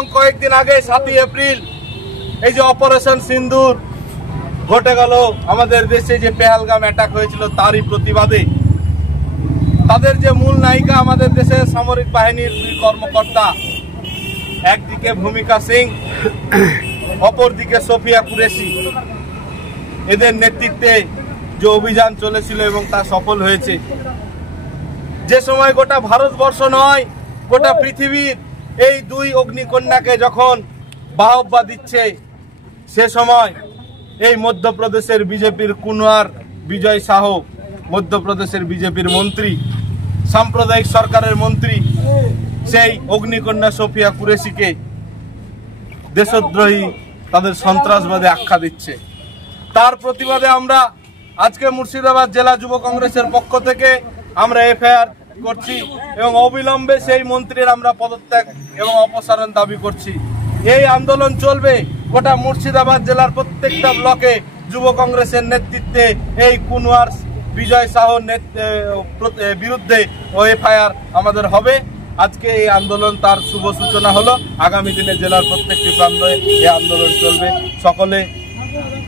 এবং কয়েকদিন আগে 7ই এপ্রিল এই যে অপারেশন সিন্দুর ঘটে গেল আমাদের দেশে, যে পেহেলগাম অ্যাটাক হয়েছিল তারই প্রতিবাদে তাদের যে মূল নায়িকা আমাদের দেশের সামরিক বাহিনীর দুই কর্মকর্তা, একদিকে ভূমিকা সিং, অপরদিকে সোফিয়া কুরেশি, এদের নেতৃত্বে যে অভিযান চলেছিল এবং তা সফল হয়েছে। যে সময় গোটা ভারতবর্ষ নয় গোটা পৃথিবীর এই দুই অগ্নিকন্যাকে যখন বাহবা দিচ্ছে, সে সময় এই মধ্যপ্রদেশের বিজেপির কুনওয়ার বিজয় শাহ, মধ্যপ্রদেশের বিজেপির মন্ত্রী, সাম্প্রদায়িক সরকারের মন্ত্রী, সেই অগ্নিকন্যা সোফিয়া কুরেশিকে দেশদ্রোহী, তাদের সন্ত্রাসবাদী আখ্যা দিচ্ছে। তার প্রতিবাদে আমরা আজকে মুর্শিদাবাদ জেলা যুব কংগ্রেসের পক্ষ থেকে আমরা এফআইআর করছি এবং অবিলম্বে সেই মন্ত্রীর আমরা পদত্যাগ এবং অপসারণ দাবি করছি। এই আন্দোলন চলবে গোটা মুর্শিদাবাদ জেলার প্রত্যেকটা ব্লকে যুব কংগ্রেসের নেতৃত্বে। এই কুনওয়ার বিজয় শাহর বিরুদ্ধে এফআইআর আমাদের হবে। আজকে এই আন্দোলন তার শুভ সূচনা হলো। আগামী দিনে জেলার প্রত্যেকটি প্রান্তে এই আন্দোলন চলবে। সকলে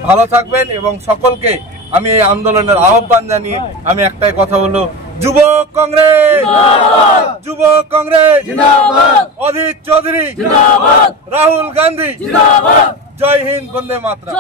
ভালো থাকবেন এবং সকলকে আমি এই আন্দোলনের আহ্বান জানিয়ে আমি একটাই কথা বলবো, যুব কংগ্রেস, যুব কংগ্রেস, অধীর চৌধুরী, রাহুল গান্ধী, জয় হিন্দ, বন্দে মাতরম।